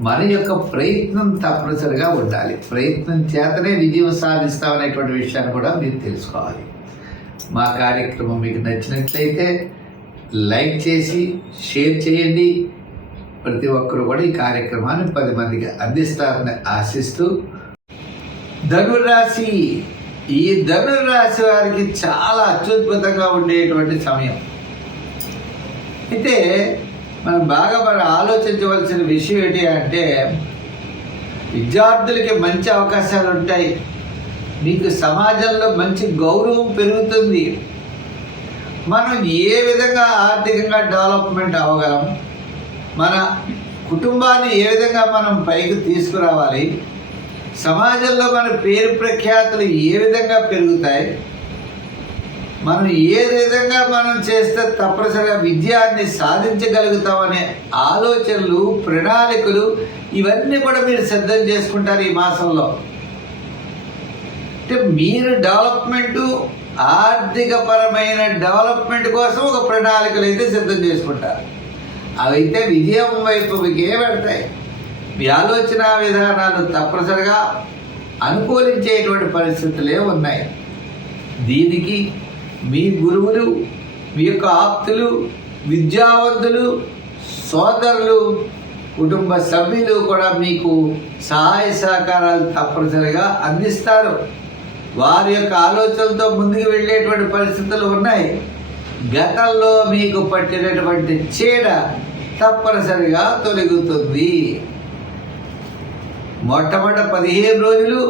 మన యొక్క ప్రయత్నం తప్పనిసరిగా ఉండాలి. ప్రయత్నం చేతనే విజయం సాధిస్తామనేటువంటి విషయాన్ని కూడా మీరు తెలుసుకోవాలి. మా కార్యక్రమం మీకు నచ్చినట్లయితే లైక్ చేసి షేర్ చేయండి. ప్రతి ఒక్కరు కూడా ఈ కార్యక్రమాన్ని పది మందికి అందిస్తారని ఆశిస్తూ ధనురాశి ఈ ధనురాశి వారికి చాలా అత్యద్భుతంగా ఉండేటువంటి సమయం. అయితే మనం బాగా మనం ఆలోచించవలసిన విషయం ఏంటి అంటే విద్యార్థులకి మంచి అవకాశాలు ఉంటాయి. మీకు సమాజంలో మంచి గౌరవం పెరుగుతుంది. మనం ఏ విధంగా ఆర్థికంగా డెవలప్మెంట్ అవ్వగలం మన కుటుంబాన్ని ఏ విధంగా మనం పైకి తీసుకురావాలి సమాజంలో మన పేరు ప్రఖ్యాతులు ఏ విధంగా పెరుగుతాయి మనం ఏ విధంగా మనం చేస్తే తప్పనిసరిగా విజయాన్ని సాధించగలుగుతామనే ఆలోచనలు ప్రణాళికలు ఇవన్నీ కూడా మీరు సిద్ధం చేసుకుంటారు ఈ మాసంలో. అంటే మీరు డెవలప్మెంట్ ఆర్థిక పరమైన డెవలప్మెంట్ కోసం ఒక ప్రణాళికలు అయితే సిద్ధం చేసుకుంటారు. అవైతే విజయం వైపు మీకే పెడతాయి. మీ ఆలోచన విధానాలు తప్పనిసరిగా అనుకూలించేటువంటి పరిస్థితులే ఉన్నాయి. దీనికి మీ గురువులు మీ యొక్క ఆప్తులు విద్యావంతులు సోదరులు కుటుంబ సభ్యులు కూడా మీకు సహాయ సహకారాలు తప్పనిసరిగా అందిస్తారు. వారి యొక్క ఆలోచనలతో ముందుకు వెళ్ళేటువంటి పరిస్థితులు ఉన్నాయి. గతంలో మీకు పట్టినటువంటి చీడ తప్పనిసరిగా తొలగుతుంది. మొట్టమొదటి పదిహేను రోజులు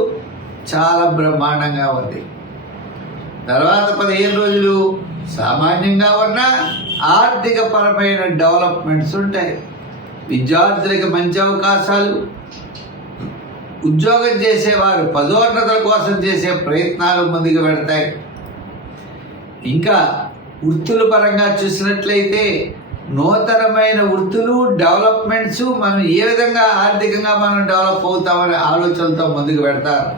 చాలా బ్రహ్మాండంగా ఉంది. తర్వాత పదిహేను రోజులు సామాన్యంగా ఉన్న ఆర్థిక పరమైన డెవలప్మెంట్స్ ఉంటాయి. విద్యార్థులకు మంచి అవకాశాలు. ఉద్యోగం చేసేవారు పదోన్నతుల కోసం చేసే ప్రయత్నాలు ముందుకు పెడతాయి ఇంకా వృత్తుల పరంగా చూసినట్లయితే నూతనమైన వృత్తులు డెవలప్మెంట్స్ మనం ఏ విధంగా ఆర్థికంగా మనం డెవలప్ అవుతామనే ఆలోచనలతో ముందుకు పెడతారు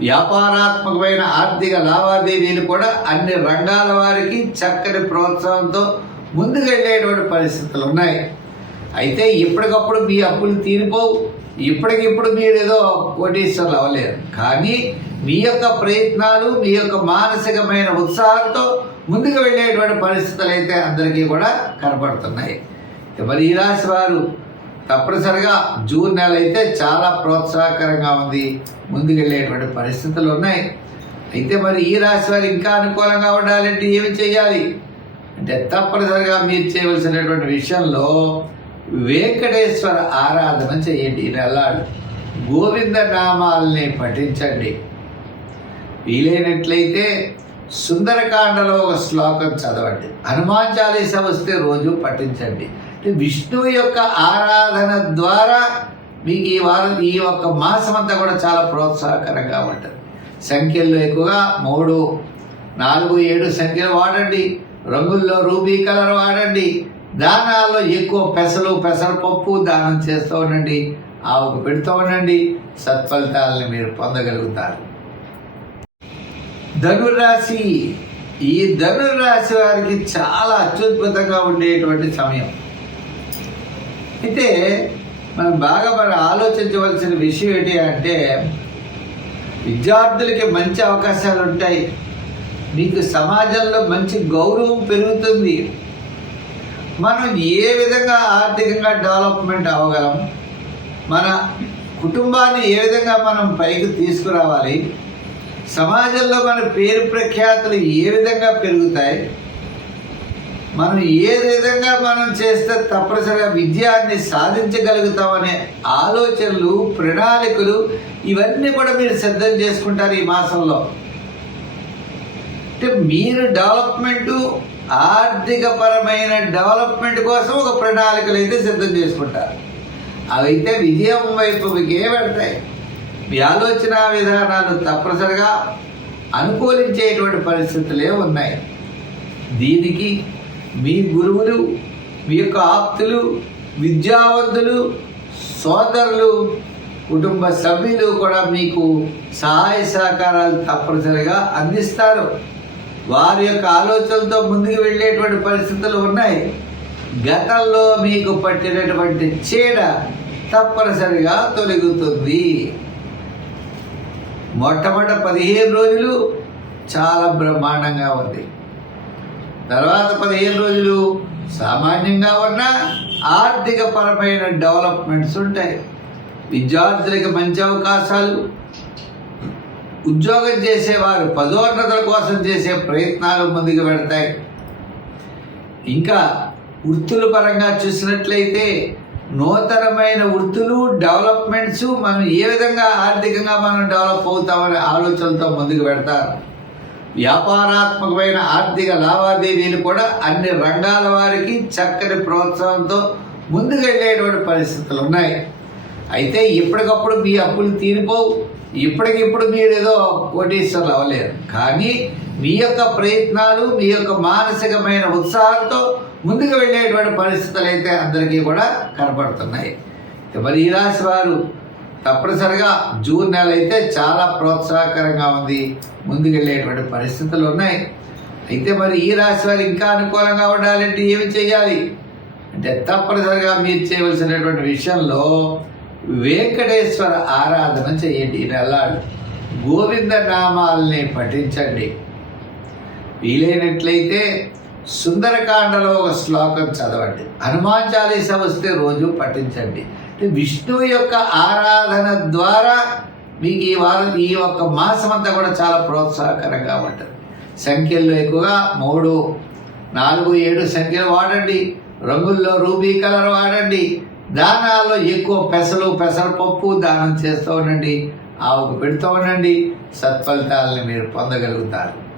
వ్యాపారాత్మకమైన ఆర్థిక లావాదేవీలు కూడా అన్ని రంగాల వారికి చక్కని ప్రోత్సాహంతో ముందుకెళ్ళేటువంటి పరిస్థితులు ఉన్నాయి. అయితే ఎప్పటికప్పుడు మీ అప్పులు తీరిపోవు. ఇప్పటికిప్పుడు మీరు ఏదో కోటీశ్వర్లు అవ్వలేరు. కానీ మీ యొక్క ప్రయత్నాలు మీ యొక్క మానసికమైన ఉత్సాహంతో ముందుకు వెళ్ళేటువంటి పరిస్థితులు అయితే అందరికీ కూడా కనపడుతున్నాయి. మరి ఈ రాశి వారు తప్పనిసరిగా జూన్ నెల అయితే చాలా ప్రోత్సాహకరంగా ఉంది. ముందుకెళ్ళేటువంటి పరిస్థితులు ఉన్నాయి. అయితే మరి ఈ రాశి వారు ఇంకా అనుకూలంగా ఉండాలంటే ఏమి చేయాలి అంటే తప్పనిసరిగా మీరు చేయవలసినటువంటి విషయంలో వెంకటేశ్వర ఆరాధన చేయండి ఈ నెలాడు గోవింద నామాల్ని పఠించండి. వీలైనట్లయితే సుందరకాండలో ఒక శ్లోకం చదవండి. హనుమాన్ చాలీస వస్తే రోజు పఠించండి. విష్ణువు యొక్క ఆరాధన ద్వారా మీకు ఈ వారం ఈ ఒక్క మాసం అంతా కూడా చాలా ప్రోత్సాహకరంగా ఉంటుంది. సంఖ్యల్లో ఎక్కువగా మూడు నాలుగు ఏడు సంఖ్యలు వాడండి. రంగుల్లో రూబీ కలర్ వాడండి. దానాల్లో ఎక్కువ పెసలు పెసరపప్పు దానం చేస్తూ ఉండండి. ఆవుకు పెడుతూ ఉండండి. సత్ఫలితాలను మీరు పొందగలుగుతారు. ధనుర్రాశి. ఈ ధనుర్రాశి వారికి చాలా అత్యద్భుతంగా ఉండేటువంటి సమయం. అయితే మనం బాగా మనం ఆలోచించవలసిన విషయం ఏంటి అంటే విద్యార్థులకి మంచి అవకాశాలు ఉంటాయి. మీకు సమాజంలో మంచి గౌరవం పెరుగుతుంది. మనం ఏ విధంగా ఆర్థికంగా డెవలప్మెంట్ అవ్వగలం మన కుటుంబాన్ని ఏ విధంగా మనం పైకి తీసుకురావాలి సమాజంలో మన పేరు ప్రఖ్యాతులు ఏ విధంగా పెరుగుతాయి మనం ఏ విధంగా మనం చేస్తే తప్పనిసరిగా విజయాన్ని సాధించగలుగుతామనే ఆలోచనలు ప్రణాళికలు ఇవన్నీ కూడా మీరు సిద్ధం చేసుకుంటారు ఈ మాసంలో. అంటే మీరు డెవలప్మెంటు ఆర్థిక పరమైన డెవలప్మెంట్ కోసం ఒక ప్రణాళికలు అయితే సిద్ధం చేసుకుంటారు. అవైతే విజయం వైపు మీకే పెడతాయి మీ ఆలోచన విధానాలు తప్పనిసరిగా అనుకూలించేటువంటి పరిస్థితులే ఉన్నాయి. దీనికి మీ గురువులు మీ యొక్క ఆప్తులు విద్యావంతులు సోదరులు కుటుంబ సభ్యులు కూడా మీకు సహాయ సహకారాలు తప్పనిసరిగా అందిస్తారు. వారి యొక్క ఆలోచనలతో ముందుకు వెళ్ళేటువంటి పరిస్థితులు ఉన్నాయి. గతంలో మీకు పట్టినటువంటి చీడ తప్పనిసరిగా తొలగుతుంది. మొట్టమొదటి పదిహేను రోజులు చాలా బ్రహ్మాండంగా ఉంది. తర్వాత పదిహేను రోజులు సామాన్యంగా ఉన్న ఆర్థిక పరమైన డెవలప్మెంట్స్ ఉంటాయి. విద్యార్థులకు మంచి అవకాశాలు. ఉద్యోగం చేసేవారు పదోన్నతుల కోసం చేసే ప్రయత్నాలు ముందుకు పెడతాయి ఇంకా వృత్తుల పరంగా చూసినట్లయితే నూతనమైన వృత్తులు డెవలప్మెంట్స్ మనం ఏ విధంగా ఆర్థికంగా మనం డెవలప్ అవుతామనే ఆలోచనలతో ముందుకు పెడతారు వ్యాపారాత్మకమైన ఆర్థిక లావాదేవీలు కూడా అన్ని రంగాల వారికి చక్కని ప్రోత్సాహంతో ముందుకెళ్ళేటువంటి పరిస్థితులు ఉన్నాయి. అయితే ఇప్పటికప్పుడు మీ అప్పులు తీరిపోవు. ఇప్పటికిప్పుడు మీరు ఏదో కోటీశ్వర్లు అవ్వలేరు. కానీ మీ యొక్క ప్రయత్నాలు మీ యొక్క మానసికమైన ఉత్సాహంతో ముందుకు వెళ్ళేటువంటి పరిస్థితులు అయితే అందరికీ కూడా కనపడుతున్నాయి. మరి ఈ రాశి వారు తప్పనిసరిగా జూన్ నెల అయితే చాలా ప్రోత్సాహకరంగా ఉంది. ముందుకెళ్ళేటువంటి పరిస్థితులు ఉన్నాయి అయితే మరి ఈ రాశి వారు ఇంకా అనుకూలంగా ఉండాలంటే ఏమి చేయాలి అంటే తప్పనిసరిగా మీరు చేయవలసినటువంటి విషయంలో వెంకటేశ్వర ఆరాధన చేయండి ఈ నెలాడు గోవింద నామాల్ని పఠించండి. వీలైనట్లయితే సుందరకాండలో ఒక శ్లోకం చదవండి. హనుమాన్ చాలీస వస్తే రోజు పఠించండి. విష్ణువు యొక్క ఆరాధన ద్వారా మీకు ఈ వారం ఈ ఒక్క మాసం అంతా కూడా చాలా ప్రోత్సాహకరంగా ఉంటుంది. సంఖ్యల్లో ఎక్కువగా మూడు నాలుగు ఏడు సంఖ్యలు వాడండి. రంగుల్లో రూబీ కలర్ వాడండి. దానాల్లో ఎక్కువ పెసలు పెసరపప్పు దానం చేస్తూ ఉండండి. ఆవుకు పెడుతూ ఉండండి. సత్ఫలితాలని మీరు పొందగలుగుతారు.